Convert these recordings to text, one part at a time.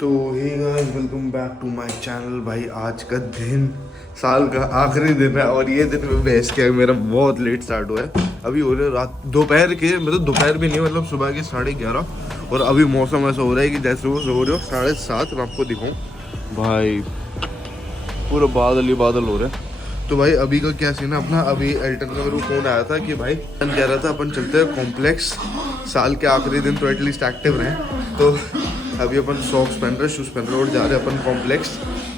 तो hey guys, welcome back to my channel. भाई आज का दिन साल का आखिरी दिन है और ये दिन में भैंस के मेरा बहुत लेट स्टार्ट हुआ है। अभी हो रहे रात दोपहर के, मतलब दोपहर भी नहीं, मतलब सुबह के 11:30। और अभी मौसम ऐसा हो रहा है कि जैसे वो हो रहे हो 7:30। मैं आपको दिखाऊं भाई, पूरा बादल ही बादल हो रहा है। तो भाई अभी का क्या सीन है अपना, अभी एल्टन का मेरे को फ़ोन आया था कि भाई कह रहा था अपन चलते हैं कॉम्प्लेक्स, साल के आखिरी दिन तो एटलीस्ट एक्टिव रहें। तो अभी अपन सॉक्स पहन रहे, शूज़ पहन रहे और जा रहे हैं अपन कॉम्प्लेक्स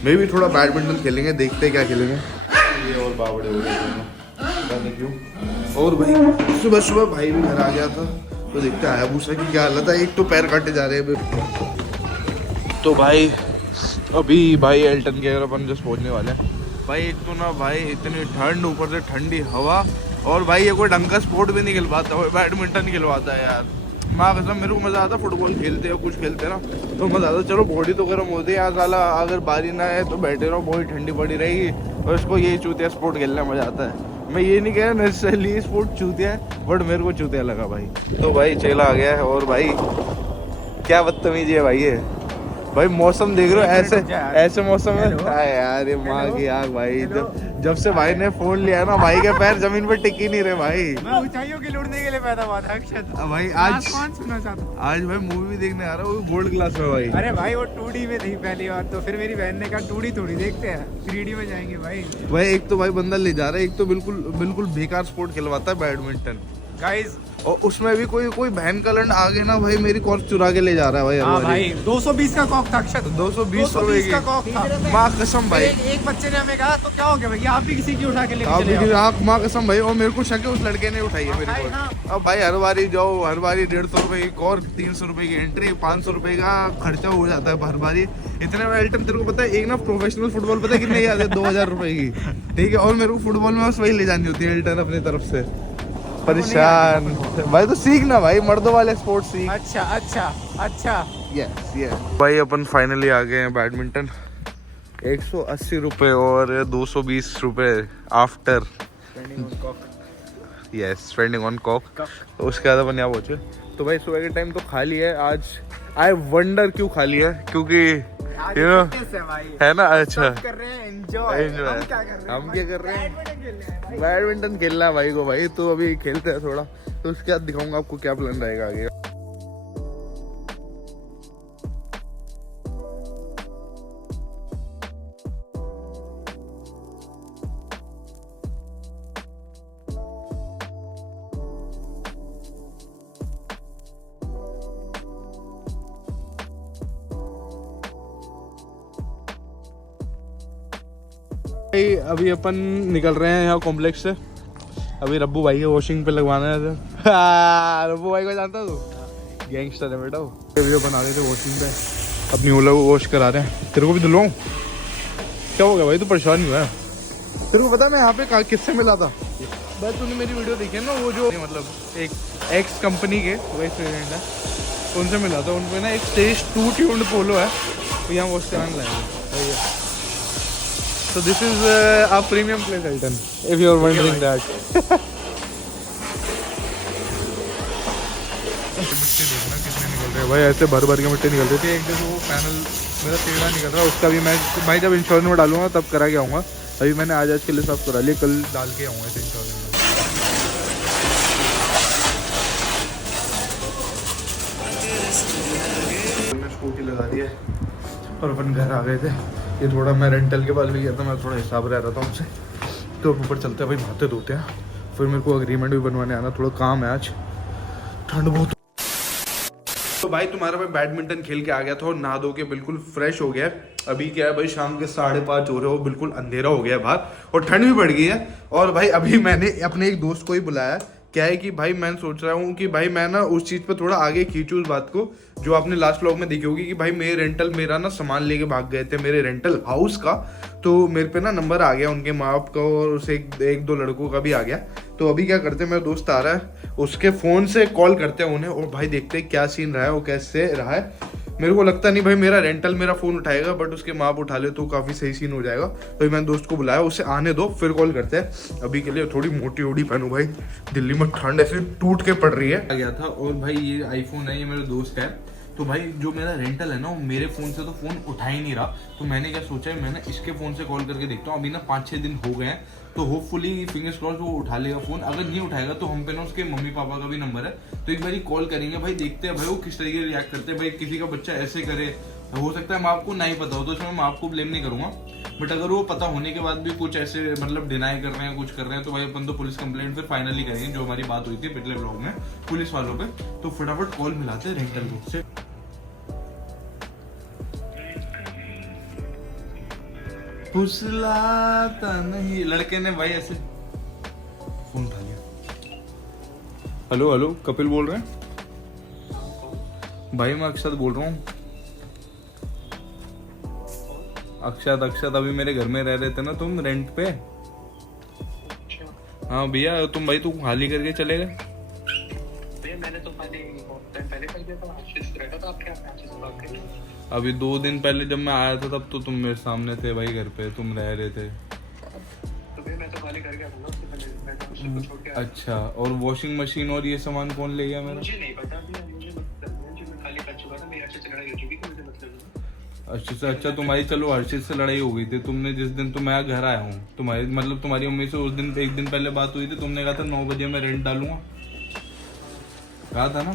में। भी थोड़ा बैडमिंटन खेलेंगे, देखते हैं क्या खेलेंगे। ये और बावड़े हो गए क्यों। और भाई सुबह सुबह भाई भी घर आ गया था, तो देखते आया पूछा कि क्या हालत है। एक तो पैर काटे जा रहे हैं। तो भाई अभी भाई एल्टन के अपन जस्ट पहुँचने वाले हैं। भाई एक तो ना भाई इतनी ठंड, ऊपर से ठंडी हवा, और भाई ये कोई ढंग का स्पोर्ट भी नहीं खिलवाता, बैडमिंटन खिलवाता है यार। माँ कसम मेरे को मज़ा आता, फुटबॉल खेलते हो कुछ खेलते ना तो मज़ा आता। चलो बॉडी तो गर्म होती है यार साला, अगर बारी ना है तो बैठे रहो, बॉडी ठंडी पड़ी रहेगी। और इसको यही चूतिया स्पोर्ट खेलने में मज़ा आता है। मैं ये नहीं कह रहा नेसेसरली स्पोर्ट चूतिया है, बट मेरे को चूतिया लगा भाई। तो भाई चेला आ गया है, और भाई क्या बदतमीजी है भाई ये। भाई मौसम देख रहे हो, ऐसे मौसम में यार ये माँ की आग भाई। जब से भाई ने फोन लिया ना, भाई के पैर जमीन पे टिक ही नहीं रहे भाई। मैं ऊंचाइयों की लुढ़ने के लिए पैदा हुआ था अक्षत। भाई आज कौन सुनना चाहता। आज भाई मूवी भी देखने आ रहा हूँ गोल्ड क्लास में भाई। अरे भाई वो 2D में थी पहली बार, तो फिर मेरी बहन ने कहा 2D थोड़ी देखते हैं, 3D में जाएंगे भाई। भाई एक तो भाई बंदा ले जा रहा है, एक तो बिल्कुल बेकार स्पोर्ट खिलवाता है बैडमिंटन गाइस। और उसमें भी कोई बहन का लंड आगे ना भाई मेरी कॉर्क चुरा के ले जा रहा है भाई। हाँ भाई 220 का कॉक था अक्षत, 220 रुपए का कॉक था। माँ कसम भाई। एक बच्चे ने हमें कहा तो क्या हो गया भैया, आप भी किसी की उठा के लेके आप चले भी आओ। माँ कसम भाई, और मेरे को शक है उस लड़के ने उठाई है मेरी भाई, कॉर्क। हाँ। अब भाई हर बारी जाओ, हर बारी 150 रुपए की कॉर्क, 300 रुपए की एंट्री, 500 रुपए का खर्चा हो जाता है हर बारी। इतने में एल्टन तेरे को पता है, एक ना प्रोफेशनल फुटबॉल पता है कितने की आती है, 2000 रुपए की, ठीक है। और मेरे को फुटबॉल में बस वही ले जानी होती है एल्टन अपनी तरफ से। परेशान भाई, तो सीख ना भाई, मर्दों वाले स्पोर्ट सीख। अच्छा अच्छा अच्छा। यस भाई अपन फाइनली आ गए हैं बैडमिंटन। 180 रुपए और 220 रुपए after yes spending on cock. तो उसके बाद अपन यहाँ पहुंचे। तो भाई सुबह के टाइम तो खाली है आज। आई वंडर क्यों खाली है, क्योंकि यू नो है ना। अच्छा कर रहे हैं एंजॉय। हम क्या कर रहे हैं, बैडमिंटन खेलना है भाई को भाई। तो अभी खेलते हैं थोड़ा, तो उसके बाद दिखाऊंगा आपको क्या प्लान रहेगा आगे। अभी अपन निकल रहे हैं यहाँ कॉम्प्लेक्स से। अभी रब्बू भाई के वॉशिंग पे लगवाना है। रब्बू भाई को जानता तू, गैंगस्टर है बेटा वो। वीडियो बना रहे थे वॉशिंग पे, अपनी ओला को वॉश करा रहे हैं। तेरे को भी धुलवाऊं? क्या हो गया भाई, तू परेशान ही हुआ है? तेरे को पता ना यहाँ पे किससे मिला था भाई? तूने मेरी वीडियो देखी है ना, वो जो मतलब एक एक्स कंपनी के वाइस प्रेसिडेंट है, उनसे मिला था। उन पर ना एक स्टेज 2 ट्यून्ड पोलो है, तो यहाँ वॉश कराने लाएंगे। So this is a premium place, Elton, if you are wondering that. मिट्टी देखना कितने निकल रहे हैं भाई, ऐसे भर भर के मिट्टी निकल रही थी। एक दिन वो पैनल मेरा टेढ़ा निकल रहा है, उसका भी मैं भाई जब इंश्योरेंस में डालूंगा तब करा के आऊँगा। अभी मैंने आज के लिए सब करा लिया, कल डाल के आऊँगा इसे इंश्योरेंस में। मैंने स्कूटी लगा दी है और अपन घर आ गए थे। ये थोड़ा मैं रेंटल के पास भी गया था, मैं थोड़ा हिसाब रह रहा था उनसे। तो ऊपर चलते हैं भाई, भाते धोते हैं। फिर मेरे को एग्रीमेंट भी बनवाने आना, थोड़ा काम है आज, ठंड बहुत। तो भाई तुम्हारा भाई बैडमिंटन खेल के आ गया था और नहा धो के बिल्कुल फ्रेश हो गया। अभी क्या है भाई, शाम के 5:30 हो रहे हो, बिल्कुल अंधेरा हो गया बाहर और ठंड भी बढ़ गई है। और भाई अभी मैंने अपने एक दोस्त को ही बुलाया। क्या है कि भाई मैं सोच रहा हूँ कि भाई मैं ना उस चीज़ पे थोड़ा आगे खींचूँ उस बात को, जो आपने लास्ट व्लॉग में देखी होगी कि भाई मेरा ना सामान लेके भाग गए थे मेरे रेंटल हाउस का। तो मेरे पे ना नंबर आ गया उनके माँ बाप का, और उसे एक दो लड़कों का भी आ गया। तो अभी क्या करते हैं, मेरा दोस्त आ रहा है, उसके फ़ोन से कॉल करते हैं उन्हें, और भाई देखते हैं क्या सीन रहा है, वो कैसे रहा है। मेरे को लगता नहीं भाई मेरा रेंटल मेरा फ़ोन उठाएगा, बट उसके माँ बाप उठा ले तो काफ़ी सही सीन हो जाएगा। तो मैंने दोस्त को बुलाया, उसे आने दो फिर कॉल करते हैं। अभी के लिए थोड़ी मोटी ओडी पहनूँ भाई, दिल्ली में ठंड ऐसे टूट के पड़ रही है। आ गया था। और भाई ये आईफोन है, ये मेरे दोस्त है, तो भाई जो मेरा रेंटल है ना, वो मेरे फ़ोन से तो फ़ोन उठा ही नहीं रहा। तो मैंने क्या सोचा है, मैंने इसके फ़ोन से कॉल करके देखता हूँ। अभी ना 5-6 दिन हो गए हैं, तो होपफुली फिंगर्स क्रॉस वो उठा लेगा फ़ोन। अगर नहीं उठाएगा तो हम पे ना उसके मम्मी पापा का भी नंबर है, तो एक बार कॉल करेंगे भाई, देखते हैं भाई वो किस तरीके से रिएक्ट करते हैं। भाई किसी का बच्चा ऐसे करे, हो सकता है माँ आपको नहीं पता हो, तो उसमें मैं आपको ब्लेम नहीं करूँगा। बट अगर वो पता होने के बाद भी कुछ ऐसे मतलब डिनाई कर रहे हैं, कुछ कर रहे हैं, तो भाई अपन तो पुलिस कंप्लेंट फिर फाइनली करेंगे, जो हमारी बात हुई थी पिछले ब्लॉग में पुलिस वालों पे। तो फटाफट कॉल मिलाते हैं रेंटल को से। फुसलाता नहीं, लड़के ने भाई ऐसे फोन उठा लिया। हेलो हेलो, कपिल बोल रहे हैं भाई? मैं अक्षत बोल रहा हूँ। अक्षत अभी मेरे घर में रह रहे थे ना तुम रेंट पे? हाँ भैया, तुम भाई तुम खाली करके चले गए। भैया मैंने तो खाली पहले कर दिया था, आशीष रहता था आपके यहाँ, आशीष से बात करिए। अभी 2 दिन पहले जब मैं आया था तब तो तुम मेरे सामने थे भाई, घर पे तुम रह रहे थे। तो भैया मैं तो खाली कर गया था ना उससे पहले, मैं तो आशीष को छोड़ के आया। अच्छा, और वॉशिंग मशीन और ये सामान कौन ले गया मेरा? मुझे नहीं पता भैया, मुझे मतलब नहीं, जो मैं खाली कर चुका था, मेरे अच्छे से लड़ाई हो चुकी थी, मुझे मतलब नहीं। अच्छा से अच्छा, तुम्हारी चलो हर्षित से लड़ाई हो गई थी। तुमने जिस दिन तो मैं घर आया हूँ, तुम्हारी मतलब तुम्हारी मम्मी से उस दिन 1 दिन पहले बात हुई थी, तुमने कहा था 9 बजे मैं रेंट डालूंगा, कहा था ना?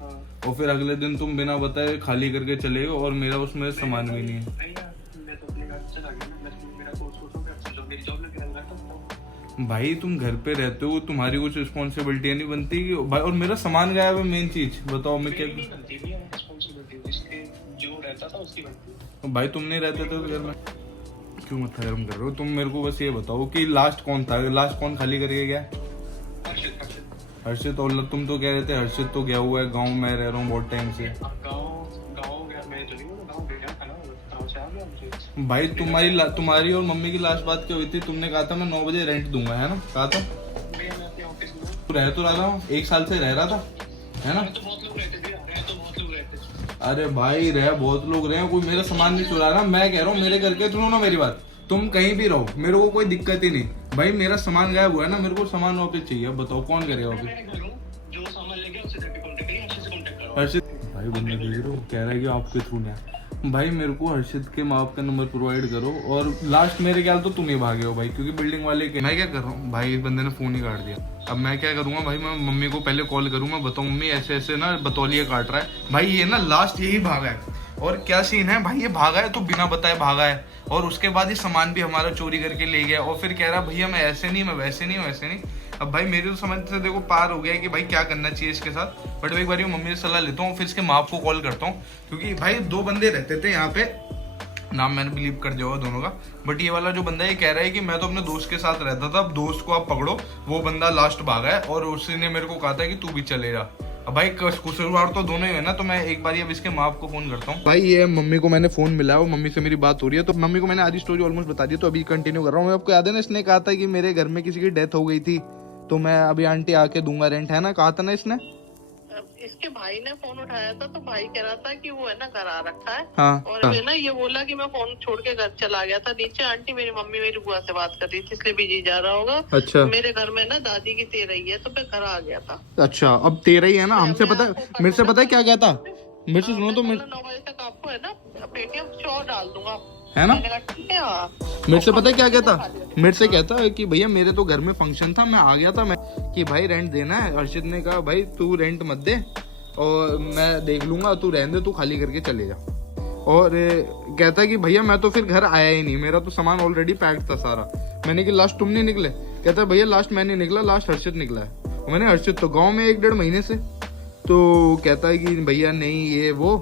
हाँ और फिर अगले दिन तुम बिना बताए खाली करके चले गए, और मेरा उसमें सामान भी नहीं है। भैया मैं तो अपने घर चला गया ना, मैं मेरा कोर्स हो गया, जो मेरी जॉब लगी मैं करता भाई तुम घर पे रहते हो, तुम्हारी कुछ रिस्पॉन्सिबिलिटी नहीं बनती भाई? और मेरा सामान गायब है, मेन चीज बताओ मैं क्या। नहीं बनती भैया रिस्पॉन्सिबिलिटी, जिसके जो रहता था उसकी बनती है। भाई तुम नहीं रहते थे घर में, क्यों मत गर्म कर रहे हो तुम? मेरे को बस ये बताओ कि लास्ट कौन था, लास्ट कौन खाली करके गया? हर्षित। और तुम तो कह रहे थे हर्षित तो गया हुआ है गाँव में, रह रहा हूँ बहुत टाइम से। गाँव गया मैं तो नहीं हूँ, गाँव गया था ना, गाँव से आ गया मुझे। भाई तुम्हारी और मम्मी की लास्ट बात क्या हुई थी? तुमने कहा था मैं 9 बजे रेंट दूंगा, है ना? कहा था। भैया मैं अपने ऑफिस में हूँ। तू रह तो रहा हूँ, 1 साल से रह रहा था, है ना? तो बहुत लोग रहते थे, तो बहुत लोग रहते थे। अरे भाई रह बहुत लोग रहे, कोई मेरा सामान नहीं चुरा रहा। मैं कह रहा हूँ मेरे घर के, सुनो ना मेरी बात, तुम कहीं भी रहो, मेरे को कोई दिक्कत ही नहीं। भाई मेरा सामान गायब हुआ है ना, मेरे को सामान वापस चाहिए। अब बताओ कौन करेगा वापस? मैं घर हूँ, जो सामान लेके उससे जाके कांटेक्ट करिए, अच्छे से कांटेक्ट करो। हर्षित भाई बंदा देख रहे हो, कह रहा है कि आपके थ्रू नहीं। भाई मेरे को हर्षित के माँ बाप का नंबर प्रोवाइड करो, और लास्ट मेरे ख्याल तो तुम ही भागे हो भाई, क्योंकि बिल्डिंग वाले के। मैं क्या कर रहा हूँ भाई, इस बंदे ने फोन ही काट दिया। अब मैं क्या करूंगा भाई, मैं मम्मी को पहले कॉल करूंगा, बताऊँ मम्मी ऐसे ऐसे ना बतौलिया काट रहा है। भाई ये ना लास्ट यही भागा है, और क्या सीन है भाई, ये भागा है तो बिना बताए भागा है, और उसके बाद ये सामान भी हमारा चोरी करके ले गया, और फिर कह रहा भैया मैं ऐसे नहीं, मैं वैसे नहीं, वैसे नहीं। अब भाई मेरे तो समझ से देखो पार हो गया है कि भाई क्या करना चाहिए इसके साथ। बट एक बार मम्मी से सलाह लेता हूँ, फिर इसके माँ बाप को कॉल करता हूँ, क्योंकि भाई 2 बंदे रहते थे यहाँ पे, नाम मैंने बिलीव कर जाओ दोनों का। बट ये वाला जो बंदा ये कह रहा है कि मैं तो अपने दोस्त के साथ रहता था, अब दोस्त को आप पकड़ो। वो बंदा लास्ट भागा है, और उसने मेरे को कहा था कि तू भी चले जा। अब भाई कसूरवार तो दोनों ही है ना, तो मैं एक बार अब इसके माँ बाप को फोन करता हूँ। भाई ये मम्मी को मैंने फोन मिला, और मम्मी से मेरी बात हो रही है, तो मम्मी को मैंने आधी स्टोरी ऑलमोस्ट बता दी, तो अभी कंटिन्यू कर रहा हूँ। आपको याद है ना, इसने कहा था कि मेरे घर में किसी की डेथ हो गई थी, तो मैं अभी आंटी आके दूंगा रेंट, है ना? कहा था ना इसने। इसके भाई ने फोन उठाया था, तो भाई कह रहा था कि वो है ना घर आ रखा है। हाँ, और है ना ये बोला कि मैं फोन छोड़ के घर चला गया था। नीचे आंटी मेरी मम्मी मेरी बुआ से बात कर रही थी, इसलिए बिजी जा रहा होगा। अच्छा। मेरे घर में ना दादी की 13 है, तो मैं घर आ गया था। अच्छा, अब 13 ही है ना? हमसे पता, मेरे से पता है क्या कहता, मेरे से सुनो तो, 9 बजे तक आपको है ना पेटीएम 100 डाल दूंगा, है ना? मैंने कहा ठीक है। हाँ मेरे से पता है क्या कहता, मेरे से कहता है कि भैया मेरे तो घर में फंक्शन था, मैं आ गया था, मैं कि भाई रेंट देना है। अर्षित ने कहा भाई तू रेंट मत दे, और मैं देख लूंगा, तू रहने दे, तू खाली करके चले जा। और कहता है कि भैया मैं तो फिर घर आया ही नहीं, मेरा तो सामान ऑलरेडी पैक्ड था सारा। मैंने कि लास्ट तुम नहीं निकले? कहता है भैया लास्ट मैं नहीं निकला, लास्ट हर्षित निकला है। और मैंने हर्षित तो गाँव में 1-1.5 महीने से। तो कहता है कि भैया नहीं ये वो,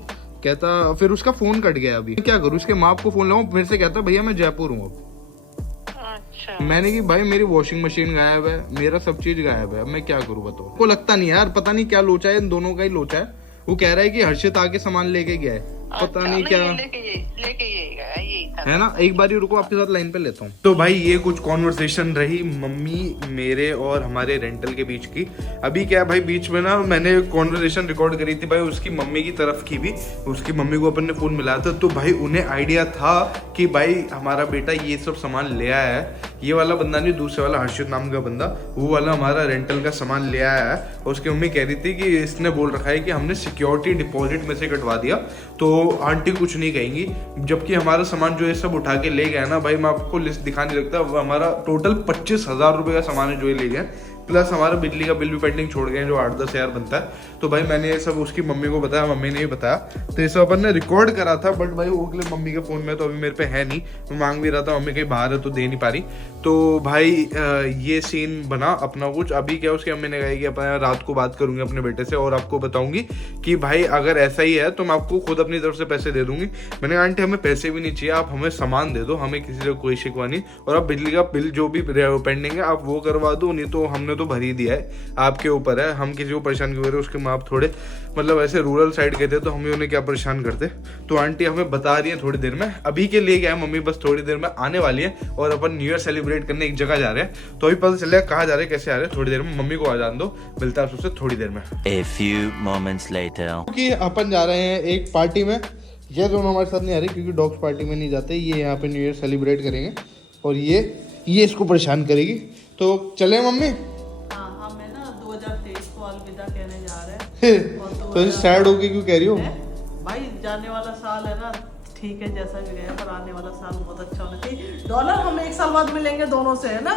कहता फिर उसका फोन कट गया। अभी क्या करूँ, उसके माँ बाप को फोन लगाऊं? मेरे से कहता भैया मैं जयपुर हूँ अब। अच्छा। मैंने कि भाई मेरी वॉशिंग मशीन गायब है, मेरा सब चीज गायब है, अब मैं क्या करूँ बताओ? को लगता नहीं यार, पता नहीं क्या लोचा है, इन दोनों का ही लोचा है। वो कह रहा है कि हर्षित आके सामान लेके गया है, पता नहीं क्या लेके यही गया, यही था, है ना? एक बार ही रुको, आपके साथ लाइन पे लेता हूँ। तो भाई ये कुछ कॉन्वर्सेशन रही मम्मी मेरे और हमारे रेंटल के बीच की। अभी क्या भाई, बीच में ना मैंने कॉन्वर्सेशन रिकॉर्ड करी थी भाई उसकी मम्मी की तरफ की भी। उसकी मम्मी को अपन ने फोन मिलाया था, तो भाई उन्हें आइडिया था कि भाई हमारा बेटा ये सब सामान ले आया है, ये वाला बंदा नहीं, दूसरे वाला हर्षित नाम का बंदा, वो वाला हमारा रेंटल का सामान ले आया है। और उसकी मम्मी कह रही थी कि इसने बोल रखा है कि हमने सिक्योरिटी डिपॉजिट में से कटवा दिया तो आंटी कुछ नहीं कहेंगी। जबकि हमारा सामान जो है सब उठा के ले गया ना भाई, मैं आपको लिस्ट दिखा नहीं सकता, हमारा टोटल 25,000 रुपये का सामान है जो ये ले गए, प्लस हमारा बिजली का बिल भी पेंडिंग छोड़ गए जो 8-10 हज़ार बनता है। तो भाई मैंने ये सब उसकी मम्मी को बताया, मम्मी ने भी बताया, तो ये सब अपन ने रिकॉर्ड करा था। बट भाई वो अगले मम्मी के फ़ोन में तो अभी मेरे पे है नहीं, मैं मांग भी रहा था, मम्मी कहीं बाहर है तो दे नहीं पा रही। तो भाई ये सीन बना अपना कुछ। अभी क्या उसकी मम्मी ने कहा कि अपन रात को बात करूंगी अपने बेटे से और आपको बताऊंगी कि भाई अगर ऐसा ही है तो मैं आपको खुद अपनी तरफ से पैसे दे दूंगी। मैंने कहा आंटी हमें पैसे भी नहीं चाहिए, आप हमें सामान दे दो, हमें किसी से कोई शिकवा नहीं, और आप बिजली का बिल जो भी पेंडिंग है आप वो करवा दो, नहीं तो हमने तो भर ही दिया है, आपके ऊपर है, हम किसी को परेशान क्यों कर रहे। उसके माँ बाप थोड़े मतलब ऐसे रूरल साइड के थे तो हमें उन्हें क्या परेशान करते। तो आंटी हमें बता रही है थोड़ी देर में, अभी के लिए क्या है मम्मी बस थोड़ी देर में आने वाली है और अपन न्यू ईयर सेलिब्रेट करने एक जगह जा रहे हैं। तो अभी पता चलेगा कहाँ जा रहे हैं, कैसे आ रहे हैं, थोड़ी देर में मम्मी को आ जान दो, मिलता है आपसे थोड़ी देर में। A few moments later. कि अपन जा रहे हैं एक पार्टी में, ये दोनों हमारे साथ नहीं आ रहे क्योंकि डॉग्स पार्टी में नहीं जाते, ये यहाँ पे न्यू ईयर सेलिब्रेट करेंगे और ये इसको परेशान करेगी। तो चले मम्मी? हाँ, मैं ना 2023 को अलविदा कहने जा रहे हैं। तो सैड होके क्यों कह रही हो? भाई जाने वाला साल है ना, ठीक है जैसा भी गया, पर आने वाला साल बहुत अच्छा होना चाहिए। डॉलर हम एक साल बाद मिलेंगे दोनों से, है ना?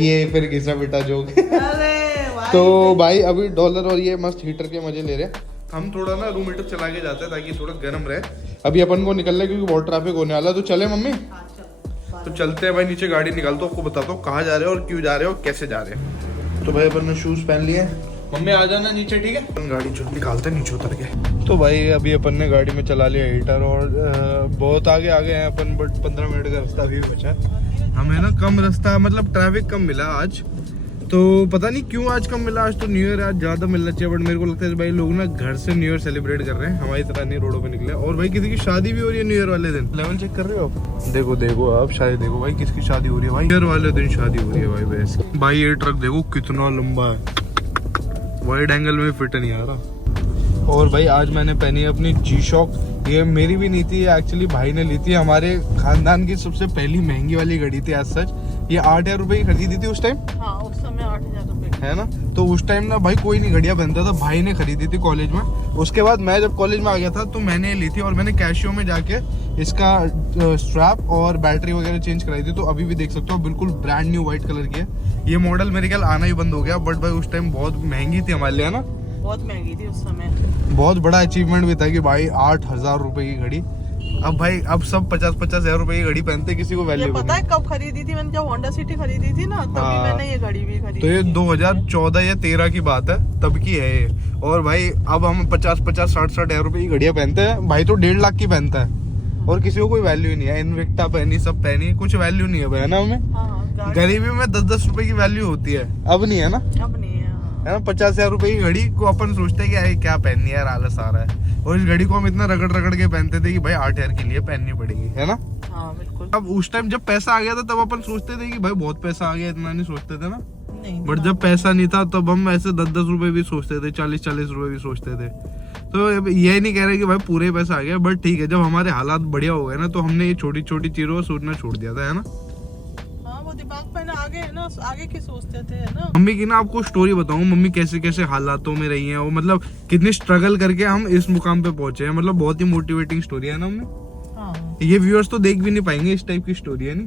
ये फिर घिसा पिटा जोक। अरे भाई तो भाई अभी डॉलर और ये मस्त हीटर के मजे ले रहे हैं। हम थोड़ा ना रूम हीटर चला के जाते हैं ताकि थोड़ा गर्म रहे। अभी अपन को निकलना है क्योंकि बहुत ट्रैफिक होने वाला है। तो चले मम्मी? हाँ, चलो। तो चलते हैं भाई, नीचे गाड़ी निकालता हूँ, आपको बताता हूँ कहाँ जा रहे हो और क्यों जा रहे हो कैसे जा रहे हैं। तो भाई अपन ने शूज पहन लिए, मम्मी आ जाना नीचे, ठीक है? अपन गाड़ी जो निकालते हैं नीचे उतर के। तो भाई अभी अपन ने गाड़ी में चला लिया हीटर और बहुत आगे हैं अपन, बट 15 मिनट का रास्ता अभी बचा है हमें ना। कम रास्ता मतलब ट्रैफिक कम मिला आज, तो पता नहीं क्यों आज कम मिला। आज तो न्यू ईयर आज ज़्यादा मिलना चाहिए, बट मेरे को लगता है भाई लोग ना घर से न्यू ईयर सेलिब्रेट कर रहे हैं, हमारी तरह नहीं रोडों पे निकले। और भाई किसी की शादी भी हो रही है न्यू ईयर वाले दिन, लेवल चेक कर रहे हो आप? देखो आप शादी देखो भाई, किसकी शादी हो रही है भाई, न्यू ईयर वाले दिन शादी हो रही है भाई भैंस। भाई ये ट्रक देखो कितना लंबा है, वाइड एंगल में फिट नहीं आ रहा। और भाई आज मैंने पहनी है अपनी G-Shock, ये मेरी भी नहीं थी, ये एक्चुअली भाई ने ली थी, हमारे खानदान की सबसे पहली महंगी वाली घड़ी थी आज सच। ये 8,000 रुपए की खरीदी थी उस टाइम, हाँ उस समय 8,000 रुपए है ना। तो उस टाइम ना भाई कोई नहीं घड़ियां पहनता था, भाई ने खरीदी थी कॉलेज में। उसके बाद मैं जब कॉलेज में आ गया था तो मैंने ली थी और मैंने कैशियो में जाके इसका स्ट्रैप और बैटरी वगैरह चेंज कराई थी। तो अभी भी देख सकते हो बिल्कुल ब्रांड न्यू व्हाइट कलर की है। ये मॉडल मेरे ख्याल आना ही बंद हो गया, बट भाई उस टाइम बहुत महंगी थी हमारे लिए ना, बहुत महंगी थी उस समय। बहुत बड़ा अचीवमेंट भी था कि भाई 8,000 रुपए की घड़ी। अब भाई अब सब 50-50 हज़ार रुपए की घड़ी पहनते, किसी को ये वैल्यू पता है कब खरीदी थी मैंने? जब होंडा सिटी खरीदी थी ना तभी हाँ। मैंने ये घड़ी भी खरीदी। तो ये 2014 या 13 की बात है, तब की है ये। और भाई अब हम 50-50 60-60 हज़ार रुपए की घड़ियां पहनते हैं, भाई तो 1.5 लाख की पहनता है और किसी को कोई वैल्यू ही नहीं है। इन्विक्टा पहनी, सब पहनी, कुछ वैल्यू नहीं है भाई, है ना। हमें हाँ, गरीबी में 10-10 रुपए की वैल्यू होती है, अब नहीं है ना, अब नहीं है। है ना। 50,000 रुपए की घड़ी को अपन सोचते हैं कि अरे क्या पहननी है यार, आलस आ रहा है। और इस घड़ी को हम इतना रगड़ के पहनते थे कि भाई 8,000 के लिए पहननी पड़ेगी, है ना। हाँ बिल्कुल। अब उस टाइम जब पैसा आ गया था तब अपन सोचते थे कि भाई बहुत पैसा आ गया, इतना नहीं सोचते थे ना। नहीं, बट जब पैसा नहीं था तब हम ऐसे 10-10 रुपए भी सोचते थे, 40-40 रुपए भी सोचते थे। तो ये नहीं कह रहे कि भाई पूरे पैसा आ गया, बट ठीक है जब हमारे हालात बढ़िया हो गए ना तो हमने ये छोटी छोटी चीजों को सोचना छोड़ दिया था, है ना। हाँ वो दिमाग पे ना आगे है ना, आगे की सोचते थे, है ना। मम्मी की ना आपको स्टोरी बताऊं, मम्मी कैसे कैसे हालातों में रही हैं, वो मतलब कितनी स्ट्रगल करके हम इस मुकाम पे पहुंचे हैं, मतलब बहुत ही मोटिवेटिंग स्टोरी है ना मम्मी। हाँ ये व्यूअर्स तो देख भी नहीं पाएंगे इस टाइप की स्टोरी, है नहीं,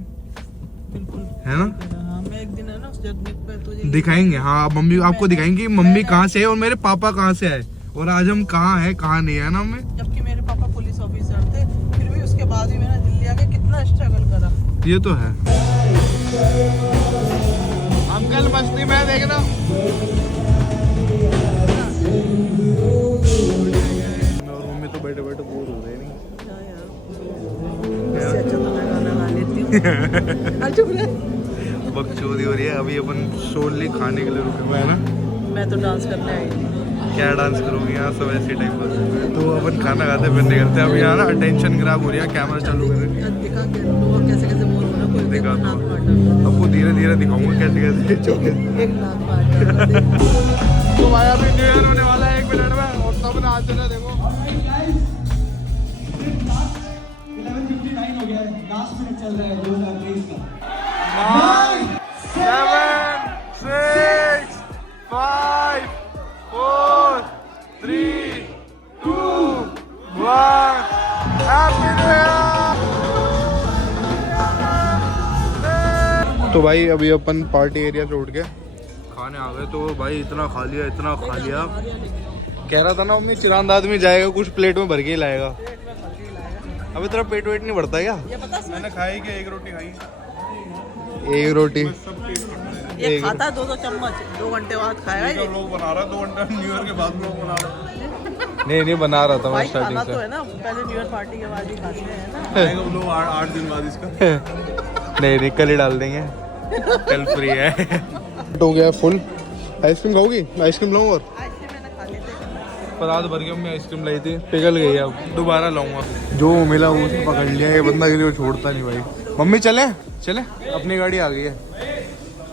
बिल्कुल, है ना। हाँ, मैं एक दिन है ना उस जर्नी पे तुझे दिखाएंगे, हाँ मम्मी आपको दिखाएंगे कि मम्मी कहाँ से है और मेरे पापा कहाँ से आए और आज हम कहाँ है कहाँ नहीं, है ना मम्मी। जबकि मेरे पापा पुलिस ऑफिसर थे, फिर भी उसके बाद भी मैंने दिल्ली आके कितना स्ट्रगल करा। ये तो है। अंकल मस्ती में देखना, और मम्मी तो बैठे बैठे बोर हो रहे नहीं। क्या यार, इससे अच्छा तो मैं गाना गा लेती हूँ। चुप रहे। बकचोदी हो रही है। अभी अपन सोनली खाने के लिए रुके हुए हैं ना। मैं तो डांस करने आई थी। क्या डांस करोगे यहाँ, सब ऐसे टाइप का। तो अपन खाना खाते फिर निकलते हैं। अभी यहाँ ना अटेंशन खराब हो रही है, कैमरा चालू करें, दिखा के लोग कैसे कैसे बोल रहे हैं, कोई दिखा देखो दो। नाक काट डाला। आपको धीरे धीरे दिखाऊंगा कैसे कैसे चौके। एक नाक काट डाला। तो भाई अभी न्यू ईयर होने वाला है 1 मिनट में और सब ना आज देखो। 11:59 हो गया है, लास्ट मिनट चल रहा है 2023 का। तो भाई अभी अपन पार्टी एरिया से उठ के खाने आ गए, तो भाई इतना खा लिया। कह रहा था ना मम्मी चिरांद आदमी जाएगा कुछ प्लेट में भर के ही लाएगा। अभी तेरा पेट वेट नहीं भरता क्या? मैंने खाई कि एक रोटी खाई, एक रोटी ये खाता है 2 चम्मच, 2 घंटे बाद खाएगा ये। लोग बना रहा 2 घंटा न्यू ईयर के बाद लोग बना रहा। नहीं बना रहा था मैं भाई स्टार्टिंग खाना से। तो है ना, पहले न्यू ईयर पार्टी के बाद ही खाते हैं ना। लोग 8 दिन बाद इसका नहीं कल ही डाल देंगे, कल फ्री है। हो गया फुल। आइसक्रीम खाओगी? आइसक्रीम लाऊं? और आइसक्रीम मैंने खा ली थी। परात भर के मैं आइसक्रीम लाई थी, पिघल गई। अब दोबारा लाऊंगा, जो मिला वो उसने पकड़ लिया। ये बंदा के लिए वो छोड़ता नहीं भाई। मम्मी चले अपनी गाड़ी आ गई है,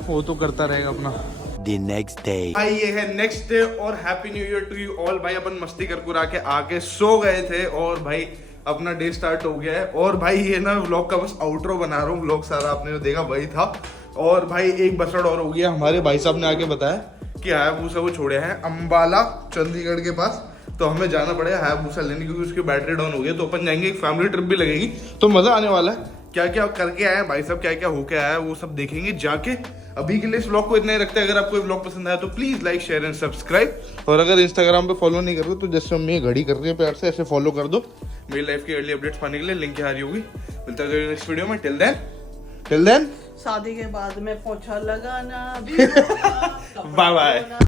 वो तो करता रहेगा अपना। The next day. भाई ये है नेक्स्ट डे और happy new year to you all. भाई अपन मस्ती कर के आके सो गए थे और भाई अपना डे स्टार्ट हो गया है। और भाई ये ना व्लॉग का बस आउटरो बना रहा हूँ। व्लॉग सारा आपने जो देखा वही था। और भाई एक बसड़ और हो गया, हमारे भाई साहब ने आके बताया कि हायाबुसा वो छोड़े हैं अंबाला चंडीगढ़ के पास, तो हमें जाना पड़ेगा हायाबुसा लेने, क्योंकि उसकी बैटरी डाउन हो गई। तो अपन जाएंगे, एक फैमिली ट्रिप भी लगेगी, तो मजा आने वाला है। क्या क्या करके आए हैं भाई साहब, क्या क्या होके आया है वो सब देखेंगे जाके। अभी के लिए इस व्लॉग को इतना ही रखते हैं। अगर आपको ये व्लॉग पसंद आया तो please like share and subscribe. और अगर इंस्टाग्राम पे फॉलो नहीं कर रहे तो जैसे हम ये घड़ी कर रही है प्यार से, ऐसे फॉलो कर दो। मेरी लाइफ की अर्ली अपडेट्स पाने के लिए लिंक यहाँ आ रही होगी। मिलता है नेक्स्ट वीडियो में। टिल देन शादी के बाद में पोछा लगाना बाय बाय।